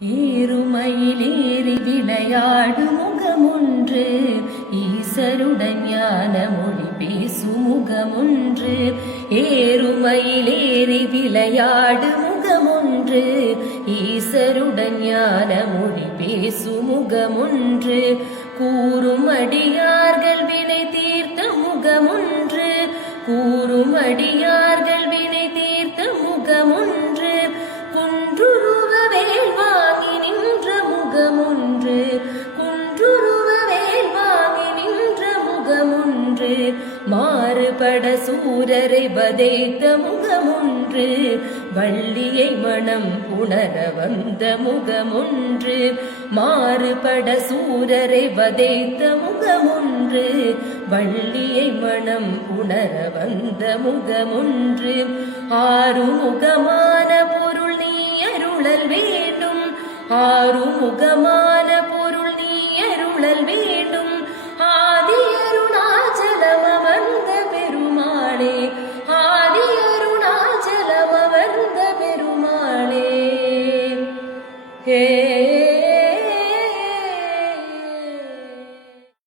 ஏறுமயிலேறி விளையாடு முகமொன்று, ஈசருடன் ஞான மொழி பேசும் முகமொன்று. ஏறுமயிலேறி விளையாடு முகமொன்று, ஈசருடன் ஞான மொழி பேசும் முகமொன்று. கூறும் அடியார்கள் வினை தீர்த்த முகமொன்று, கூறும் அடியார்கள் வினை தீர்த்த முகமொன்று. குன்றுருவ வேல் வாங்கி நின்ற முகமொன்று, குன்றுருவ வேல் வாங்கி நின்ற முகமொன்று. மாறுபட சூரரை வதைத்த முகமொன்று, வள்ளியை மனம் புணர வந்த முகமொன்று. மாறுபட சூரரை வதைத்த முகமொன்று, வள்ளியை மனம் புணர வந்த முகமொன்று. ஆறுமுகமான பொருள் நீ அருளல் வேண்டும், ஆறுமுகமான பொருள் நீ அருளல் வேண்டும். ஆதி அருணாச்சலம் அமர்ந்த பெருமாளே, ஆதி அருணாச்சலம் அமர்ந்த பெருமாளே.